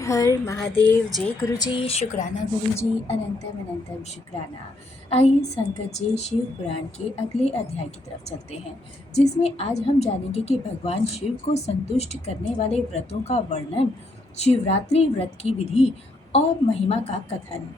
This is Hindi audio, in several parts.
हर महादेव। जय गुरु जी। शुक्राना गुरु जी। अनंतम अनंतम शुक्राना। आइए संकट जी शिव पुराण के अगले अध्याय की तरफ चलते हैं, जिसमें आज हम जानेंगे कि भगवान शिव को संतुष्ट करने वाले व्रतों का वर्णन, शिवरात्रि व्रत की विधि और महिमा का कथन।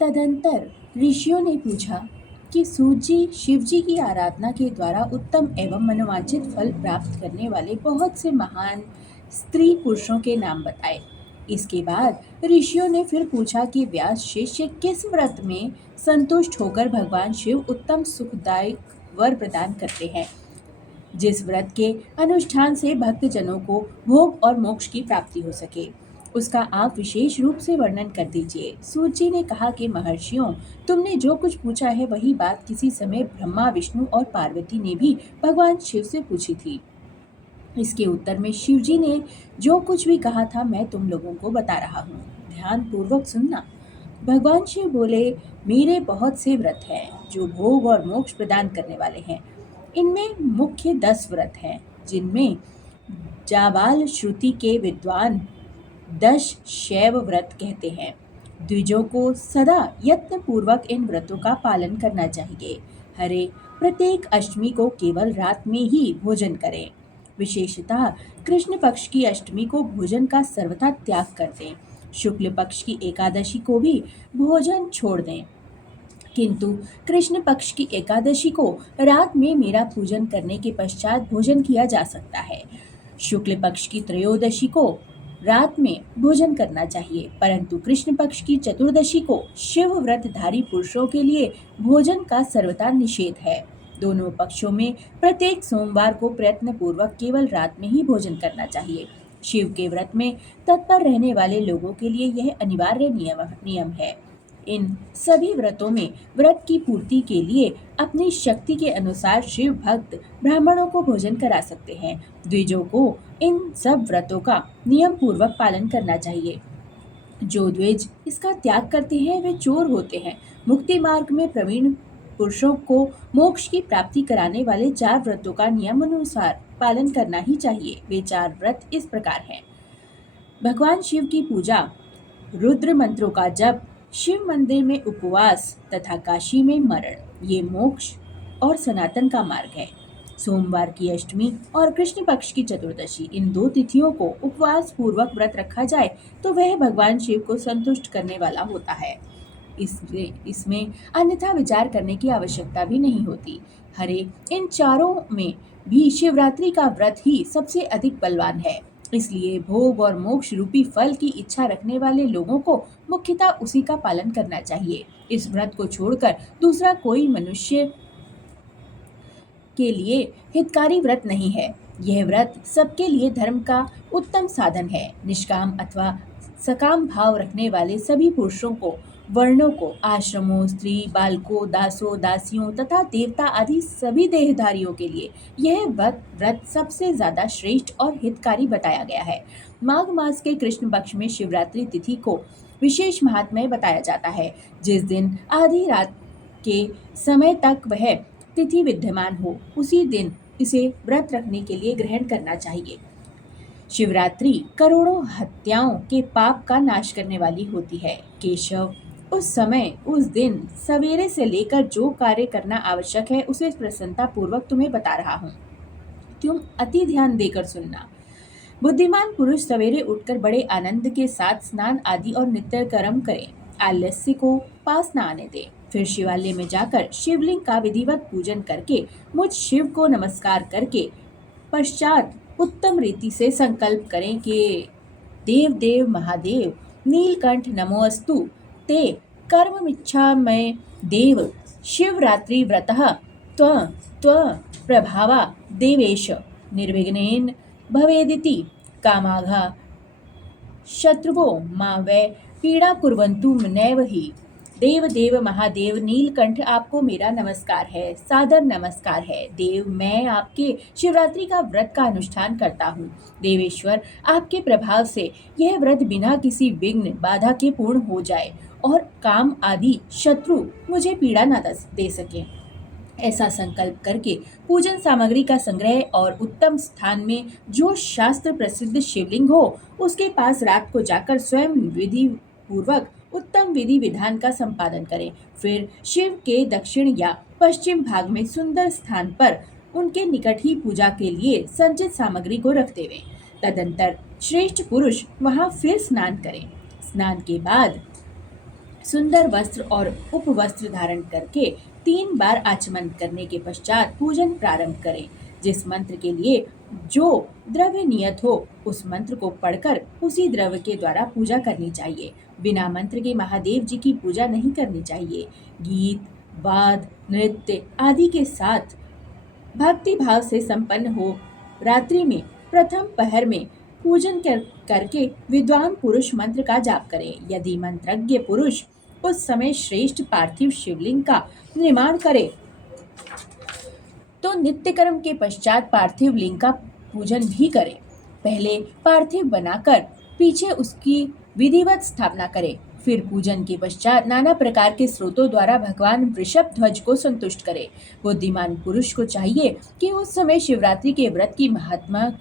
तदंतर ऋषियों ने पूछा कि सूत जी, शिव जी की आराधना के द्वारा उत्तम एवं मनोवांछित फल प्राप्त करने वाले बहुत से महान स्त्री पुरुषों के नाम बताए। इसके बाद ऋषियों ने फिर पूछा कि व्यास शिष्य किस व्रत में संतुष्ट होकर भगवान शिव उत्तम सुखदायक वर प्रदान करते हैं, जिस व्रत के अनुष्ठान से भक्तजनों को भोग और मोक्ष की प्राप्ति हो सके, उसका आप विशेष रूप से वर्णन कर दीजिए। सूत जी ने कहा कि महर्षियों, तुमने जो कुछ पूछा है वही बात किसी समय ब्रह्मा, विष्णु और पार्वती ने भी भगवान शिव से पूछी थी। इसके उत्तर में शिव जी ने जो कुछ भी कहा था मैं तुम लोगों को बता रहा हूँ, ध्यान पूर्वक सुनना। भगवान शिव बोले, मेरे बहुत से व्रत हैं जो भोग और मोक्ष प्रदान करने वाले हैं। इनमें मुख्य 10 व्रत हैं, जिनमें जाबाल श्रुति के विद्वान 10 शैव व्रत कहते हैं। द्विजों को सदा यत्न पूर्वक इन व्रतों का पालन करना चाहिए। हरे प्रत्येक अष्टमी को केवल रात में ही भोजन करें। विशेषतः कृष्ण पक्ष की अष्टमी को भोजन का सर्वथा त्याग कर दें। शुक्ल पक्ष की एकादशी को भी भोजन छोड़ दें, किंतु कृष्ण पक्ष की एकादशी को रात में मेरा पूजन करने के पश्चात भोजन किया जा सकता है। शुक्ल पक्ष की त्रयोदशी को रात में भोजन करना चाहिए, परंतु कृष्ण पक्ष की चतुर्दशी को शिव व्रतधारी पुरुषों के लिए भोजन का सर्वथा निषेध है। दोनों पक्षों में प्रत्येक सोमवार को प्रयत्न पूर्वक केवल रात में ही भोजन करना चाहिए। शिव के व्रत में तत्पर रहने वाले लोगों के लिए यह अनिवार्य नियम है। इन सभी व्रतों में व्रत की पूर्ति के लिए अपनी शक्ति के अनुसार शिव भक्त ब्राह्मणों को भोजन करा सकते हैं। द्विजों को इन सब व्रतों का नियम पूर्वक पालन करना चाहिए। जो द्विज इसका त्याग करते हैं वे चोर होते हैं। मुक्ति मार्ग में प्रवीण पुरुषों को मोक्ष की प्राप्ति कराने वाले 4 व्रतों का नियम अनुसार पालन करना ही चाहिए। वे 4 व्रत इस प्रकार हैं। भगवान शिव की पूजा, रुद्र मंत्रों का जप, शिव मंदिर में उपवास तथा काशी में मरण, ये मोक्ष और सनातन का मार्ग है। सोमवार की अष्टमी और कृष्ण पक्ष की चतुर्दशी, इन 2 तिथियों को उपवास पूर्वक व्रत रखा जाए तो वह भगवान शिव को संतुष्ट करने वाला होता है। इसमें अन्यथा विचार करने की आवश्यकता भी नहीं होती। हरे, इन चारों में भी शिवरात्रि का व्रत ही सबसे अधिक बलवान है। इसलिए भोग और मोक्ष रूपी फल की इच्छा रखने वाले लोगों को मुख्यतः उसी का पालन करना चाहिए। इस व्रत को छोड़कर दूसरा कोई मनुष्य के लिए हितकारी व्रत नहीं है। यह व्रत सबके लिए धर्म का उत्तम साधन है। निष्काम अथवा सकाम भाव रखने वाले सभी पुरुषों को, वर्णों को, आश्रमों, स्त्री, बालकों, दासों, दासियों तथा देवता आदि सभी देहधारियों के लिए यह व्रत सबसे ज्यादा श्रेष्ठ और हितकारी बताया गया है। माघ मास के कृष्ण पक्ष में शिवरात्रि तिथि को विशेष महात्म्य बताया जाता है। जिस दिन आधी रात के समय तक वह तिथि विद्यमान हो, उसी दिन इसे व्रत रखने के लिए ग्रहण करना चाहिए। शिवरात्रि करोड़ों हत्याओं के पाप का नाश करने वाली होती है। केशव, उस समय, उस दिन सवेरे से लेकर जो कार्य करना आवश्यक है उसे प्रसन्नता पूर्वक तुम्हें बता रहा हूँ। तुम अति ध्यान देकर सुनना। बुद्धिमान पुरुष सवेरे उठकर बड़े आनंद के साथ स्नान आदि और नित्य कर्म करें। आलस्य को पास न आने दे। फिर शिवालय में जाकर शिवलिंग का विधिवत पूजन करके मुझ शिव को नमस्कार करके पश्चात उत्तम रीति से संकल्प करें कि देव देव महादेव नीलकंठ नमोस्तु ते कर्ममिच्छा में देव शिवरात्रि व्रतः त्व त्व प्रभावा देवेश निर्विघ्नेन भवेदिति कामाघा शत्रुवो मा वै पीड़ा कुर्वन्तु नैव हि। देव देव महादेव नीलकंठ, आपको मेरा नमस्कार है, सादर नमस्कार है। देव, मैं आपके शिवरात्रि का व्रत का अनुष्ठान करता हूँ। देवेश्वर, आपके प्रभाव से यह व्रत बिना किसी विघ्न बाधा के पूर्ण हो जाए और काम आदि शत्रु मुझे पीड़ा न दे सके। ऐसा संकल्प करके पूजन सामग्री का संग्रह और उत्तम स्थान में जो शास्त्र प्रसिद्ध शिवलिंग हो उसके पास रात को जाकर स्वयं विधि पूर्वक उत्तम विधि विधान का संपादन करें। फिर शिव के दक्षिण या पश्चिम भाग में सुंदर स्थान पर उनके निकट ही पूजा के लिए संचित सामग्री को रख देवें। तदंतर श्रेष्ठ पुरुष वहां फिर स्नान करें। स्नान के बाद सुंदर वस्त्र और उपवस्त्र धारण करके 3 बार आचमन करने के पश्चात पूजन प्रारंभ करें। जिस मंत्र के लिए जो द्रव्य नियत हो उस मंत्र को पढ़कर उसी द्रव्य के द्वारा पूजा करनी चाहिए। बिना मंत्र के महादेव जी की पूजा नहीं करनी चाहिए। गीत, वाद, नृत्य आदि के साथ भक्ति भाव से संपन्न हो। रात्रि में प्रथम पहर में करके विद्वान पुरुष मंत्र का जाप करें। यदि मंत्रज्ञ पुरुष उस समय श्रेष्ठ पार्थिव शिवलिंग का निर्माण करे तो नित्य कर्म के पश्चात पार्थिव लिंग का पूजन भी करें। पहले पार्थिव बनाकर पीछे उसकी विधिवत स्थापना करें। फिर पूजन के पश्चात नाना प्रकार के स्रोतों द्वारा भगवान वृषभ ध्वज को संतुष्ट करे। बुद्धिमान पुरुष को चाहिए कि उस समय शिवरात्रि के व्रत की महात्मा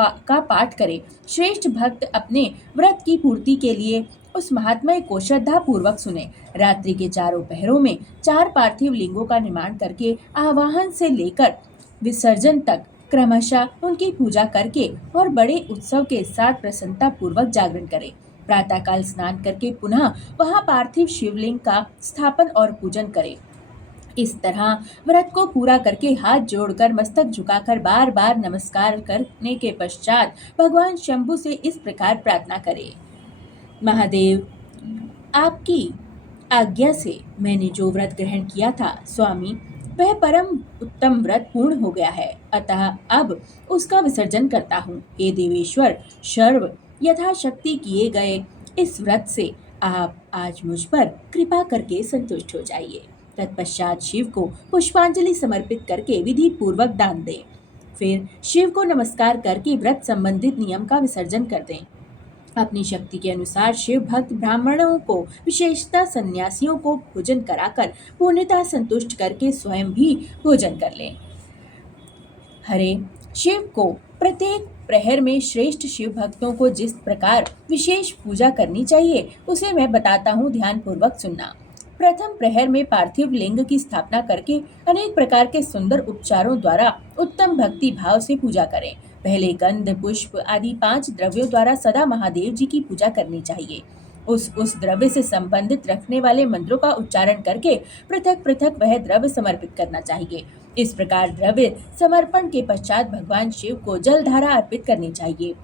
का पाठ करे। श्रेष्ठ भक्त अपने व्रत की पूर्ति के लिए उस महात्मा को श्रद्धा पूर्वक सुने। रात्रि के चारों पहरों में 4 पार्थिव लिंगों का निर्माण करके आवाहन से लेकर विसर्जन तक क्रमशः उनकी पूजा करके और बड़े उत्सव के साथ प्रसन्नता पूर्वक जागरण करें। प्रातःकाल स्नान करके पुनः वहां पार्थिव शिवलिंग का स्थापन और पूजन करें। इस तरह व्रत को पूरा करके हाथ जोड़कर मस्तक झुकाकर बार बार नमस्कार करने के पश्चात भगवान शंभु से इस प्रकार प्रार्थना करें। महादेव, आपकी आज्ञा से मैंने जो व्रत ग्रहण किया था स्वामी, वह परम उत्तम व्रत पूर्ण हो गया है, अतः अब उसका विसर्जन करता हूँ। हे देवेश्वर, सर्व यथाशक्ति किए गए इस व्रत से आप आज मुझ पर कृपा करके संतुष्ट हो जाइए। तत्पश्चात शिव को पुष्पांजलि समर्पित करके विधि पूर्वक दान दें। फिर शिव को नमस्कार करके व्रत संबंधित नियम का विसर्जन कर दें। अपनी शक्ति के अनुसार शिव भक्त ब्राह्मणों को, विशेषतः सन्यासियों को भोजन कराकर पूर्णतः संतुष्ट करके स्वयं भी भोजन कर लें। हरे, शिव को प्रत्येक प्रहर में श्रेष्ठ शिव भक्तों को जिस प्रकार विशेष पूजा करनी चाहिए उसे मैं बताता हूँ, ध्यान पूर्वक सुनना। प्रथम प्रहर में पार्थिव लिंग की स्थापना करके अनेक प्रकार के सुंदर उपचारों द्वारा उत्तम भक्ति भाव से पूजा करें। पहले गंध, पुष्प आदि 5 द्रव्यों द्वारा सदा महादेव जी की पूजा करनी चाहिए। उस द्रव्य से संबंधित रखने वाले मंत्रों का उच्चारण करके पृथक पृथक वह द्रव्य समर्पित करना चाहिए। इस प्रकार द्रव्य समर्पण के पश्चात भगवान शिव को जलधारा अर्पित करनी चाहिए।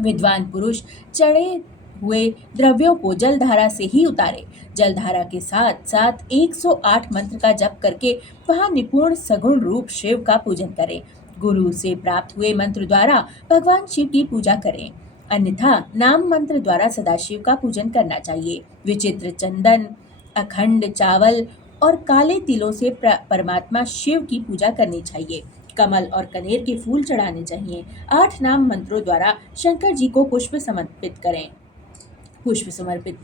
विद्वान पुरुष चढ़े हुए द्रव्यों को जलधारा से ही उतारे। जलधारा के साथ साथ 108 मंत्र का जप करके वहां निपुण सगुण रूप शिव का पूजन करें। गुरु से प्राप्त हुए मंत्र द्वारा भगवान शिव की पूजा करें, अन्यथा नाम मंत्र द्वारा सदाशिव का पूजन करना चाहिए। विचित्र चंदन, अखंड चावल और काले तिलों से परमात्मा शिव की पूजा करनी चाहिए। कमल और कनेर के फूल चढ़ाने चाहिए। 8 नाम मंत्रों द्वारा शंकर जी को पुष्प समर्पित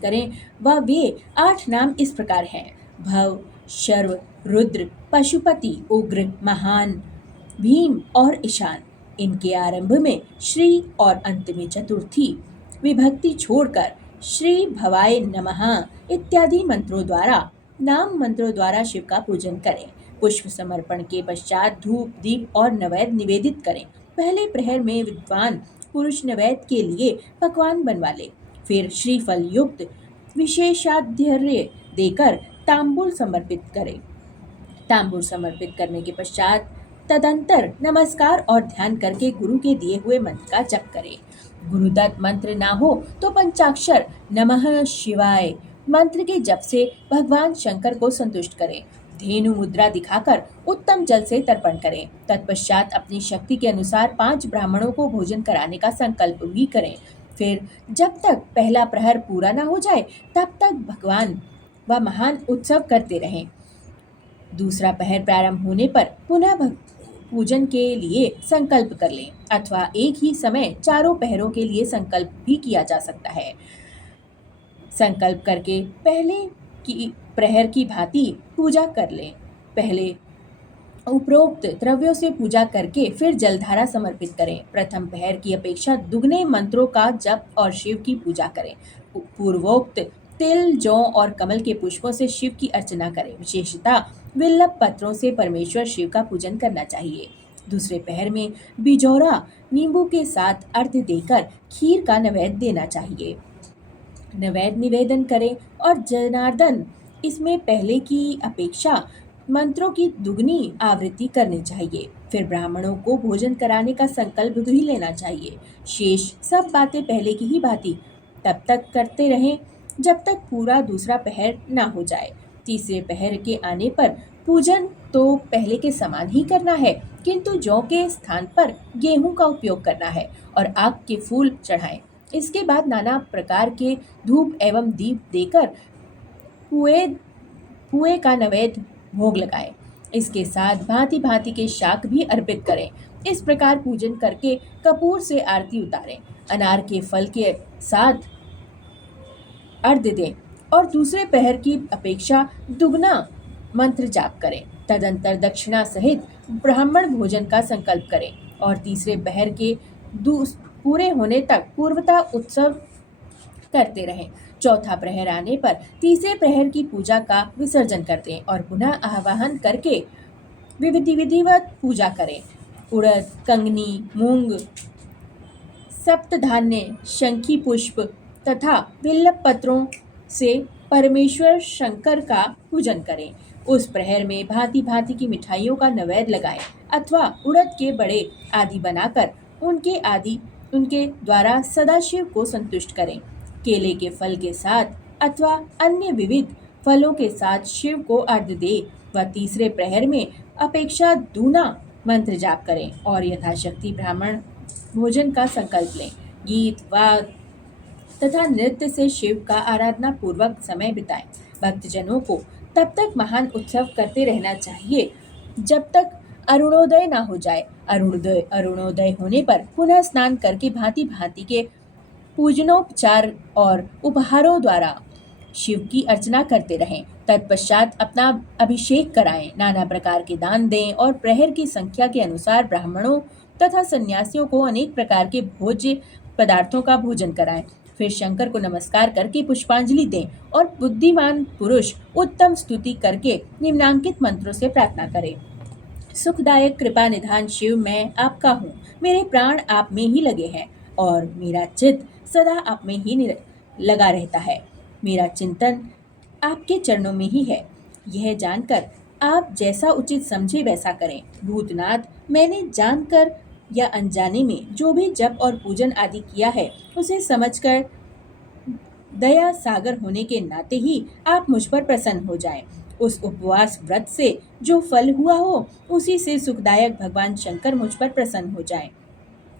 करें व वे 8 नाम इस प्रकार हैं: भव, शर्व, रुद्र, पशुपति, उग्र, महान, भीम और ईशान। इनके आरंभ में श्री और अंत में चतुर्थी विभक्ति छोड़कर श्री भवाय नमः इत्यादि नाम मंत्रों द्वारा शिव का पूजन करें। पुष्प समर्पण के पश्चात धूप, दीप और नैवेद्य निवेदित करें। पहले प्रहर में विद्वान पुरुष नैवेद्य के लिए पकवान बनवा ले। फिर श्रीफल युक्त विशेषाध्यार्घ्य देकर तांबूल समर्पित करें। तांबूल समर्पित करने के पश्चात तदंतर नमस्कार और ध्यान करके गुरु के दिए हुए मंत्र का जप करें। गुरुदत्त मंत्र ना हो तो पंचाक्षर नमः शिवाय मंत्र के जप से भगवान शंकर को संतुष्ट करें। धेनु मुद्रा दिखाकर उत्तम जल से तर्पण करें। तत्पश्चात अपनी शक्ति के अनुसार 5 ब्राह्मणों को भोजन कराने का संकल्प भी करें। फिर जब तक पहला प्रहर पूरा न हो जाए तब तक भगवान व महान उत्सव करते रहें। दूसरा पहर प्रारंभ होने पर पुनः पूजन के लिए संकल्प कर लें, अथवा एक ही समय चारों पहरों के लिए संकल्प भी किया जा सकता है। संकल्प करके पहले की प्रहर की भांति पूजा कर लें। पहले उपरोक्त द्रव्यों से पूजा करके फिर जलधारा समर्पित करें। प्रथम पहर की अपेक्षा दुगने मंत्रों का जप और शिव की पूजा करें। पूर्वोक्त तिल, जौ और कमल के पुष्पों से शिव की अर्चना करें। विशेषतः विल्लभ पत्रों से परमेश्वर शिव का पूजन करना चाहिए। दूसरे पहर में बिजौरा नींबू के साथ अर्घ्य देकर खीर का नैवेद्य देना चाहिए। नैवेद्य निवेदन करें और जनार्दन इसमें पहले की अपेक्षा मंत्रों की दुगनी आवृत्ति करनी चाहिए। फिर ब्राह्मणों को भोजन कराने का संकल्प भी लेना चाहिए। शेष सब बातें पहले की ही भांति तब तक करते रहें जब तक पूरा दूसरा पहर ना हो जाए। तीसरे पहर के आने पर पूजन तो पहले के समान ही करना है, किंतु जौ के स्थान पर गेहूं का उपयोग करना है और आग के फूल चढ़ाएं। इसके बाद नाना प्रकार के धूप एवं दीप देकर पुए पुए का नैवेद्य भोग लगाएं। इसके साथ भांति भांति के शाक भी अर्पित करें। इस प्रकार पूजन करके कपूर से आरती उतारें। अनार के फल के साथ अर्घ्य दें और दूसरे पहर की अपेक्षा दुगना मंत्र जाप करें। तदंतर दक्षिणा सहित ब्राह्मण भोजन का संकल्प करें और तीसरे पहर के पूरे होने तक पूर्वता उत्सव करते रहें। चौथा प्रहर आने पर तीसरे प्रहर की पूजा का विसर्जन कर दें और पुनः आवाहन करके विधिवत पूजा करें। उड़द, कंगनी, मूंग, सप्तधान्य, शंखी पुष्प तथा बिल्व पत्रों से परमेश्वर शंकर का पूजन करें। उस प्रहर में भांति भांति की मिठाइयों का नैवेद्य लगाएं अथवा उड़द के बड़े आदि बनाकर उनके द्वारा सदाशिव को संतुष्ट करें। केले के फल के साथ अथवा अन्य विविध फलों के साथ शिव को अर्घ्य दे व तीसरे प्रहर में अपेक्षा दूना मंत्र जाप करें और यथाशक्ति ब्राह्मण भोजन का संकल्प लें। गीत, वाद तथा नृत्य से शिव का आराधना पूर्वक समय बिताएं। भक्तजनों को तब तक महान उत्सव करते रहना चाहिए जब तक अरुणोदय ना हो जाए। अरुणोदय होने पर पुनः स्नान करके भांति भांति के पूजनोपचार और उपहारों द्वारा शिव की अर्चना करते रहें। तत्पश्चात अपना अभिषेक कराएं, नाना प्रकार के दान दें और प्रहर की संख्या के अनुसार ब्राह्मणों तथा सन्यासियों को अनेक प्रकार के भोज्य पदार्थों का भोजन कराएं। फिर शंकर को नमस्कार करके पुष्पांजलि दें और बुद्धिमान पुरुष उत्तम स्तुति करके निम्नांकित मंत्रों से प्रार्थना करें। सुखदायक कृपा निधान शिव, मैं आपका हूँ। मेरे प्राण आप में ही लगे हैं और मेरा चित्त सदा आप में ही लगा रहता है। मेरा चिंतन आपके चरणों में ही है। यह जानकर आप जैसा उचित समझे वैसा करें। भूतनाथ, मैंने जानकर या अनजाने में जो भी जप और पूजन आदि किया है उसे समझकर दया सागर होने के नाते ही आप मुझ पर प्रसन्न हो जाएं। उस उपवास व्रत से जो फल हुआ हो उसी से सुखदायक भगवान शंकर मुझ पर प्रसन्न हो जाएं।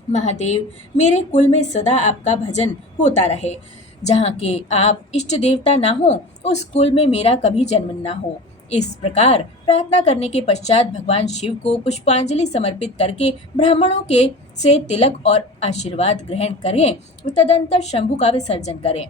महादेव, मेरे कुल में सदा आपका भजन होता रहे। जहाँ के आप इष्ट देवता ना हो उस कुल में मेरा कभी जन्म ना हो। इस प्रकार प्रार्थना करने के पश्चात भगवान शिव को पुष्पांजलि समर्पित करके ब्राह्मणों के से तिलक और आशीर्वाद ग्रहण करें। तदंतर शंभु का विसर्जन करें।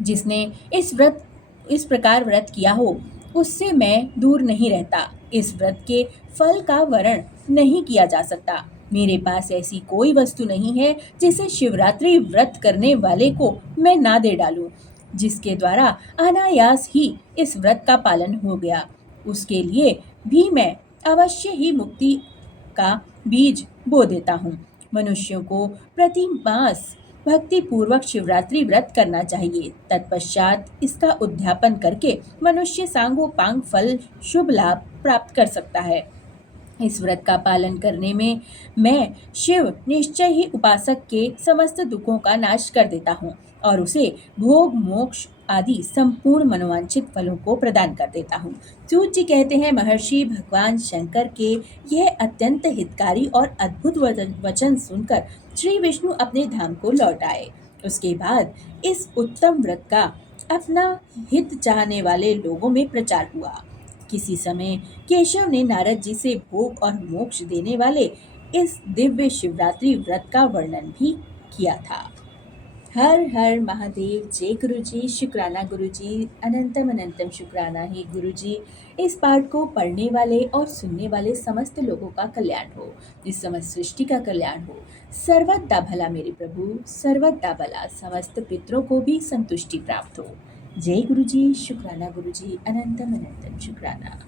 जिसने इस प्रकार व्रत किया हो उससे मैं दूर नहीं रहता। इस व्रत के फल का वर्ण नहीं किया जा सकता। मेरे पास ऐसी कोई वस्तु नहीं है जिसे शिवरात्रि व्रत करने वाले को मैं ना दे डालूं। जिसके द्वारा अनायास ही इस व्रत का पालन हो गया उसके लिए भी मैं अवश्य ही मुक्ति का बीज बो देता हूँ। मनुष्यों को प्रति मास भक्ति पूर्वक शिवरात्रि व्रत करना चाहिए। तत्पश्चात इसका उद्यापन करके मनुष्य सांगोपांग फल शुभ लाभ प्राप्त कर सकता है। इस व्रत का पालन करने में मैं शिव निश्चय ही उपासक के समस्त दुखों का नाश कर देता हूँ और उसे भोग, मोक्ष आदि संपूर्ण मनोवांछित फलों को प्रदान कर देता हूँ। सूत जी कहते हैं, महर्षि भगवान शंकर के यह अत्यंत हितकारी और अद्भुत वचन सुनकर श्री विष्णु अपने धाम को लौट आए। उसके बाद इस उत्तम व्रत का अपना हित चाहने वाले लोगों में प्रचार हुआ। किसी समय केशव ने नारद जी से भोग और मोक्ष देने वाले इस दिव्य शिवरात्रि व्रत का वर्णन भी किया था। हर हर महादेव, जय गुरु जी, शुक्राना गुरु जी, अनंतम अनंतम शुक्राना ही गुरु जी। इस पाठ को पढ़ने वाले और सुनने वाले समस्त लोगों का कल्याण हो, इस समस्त सृष्टि का कल्याण हो। सर्वदा भला मेरे प्रभु, सर्वदा भला, समस्त पितरों को भी संतुष्टि प्राप्त हो। जय गुरु जी, शुक्राना गुरु जी, अनंतम शुक्राना।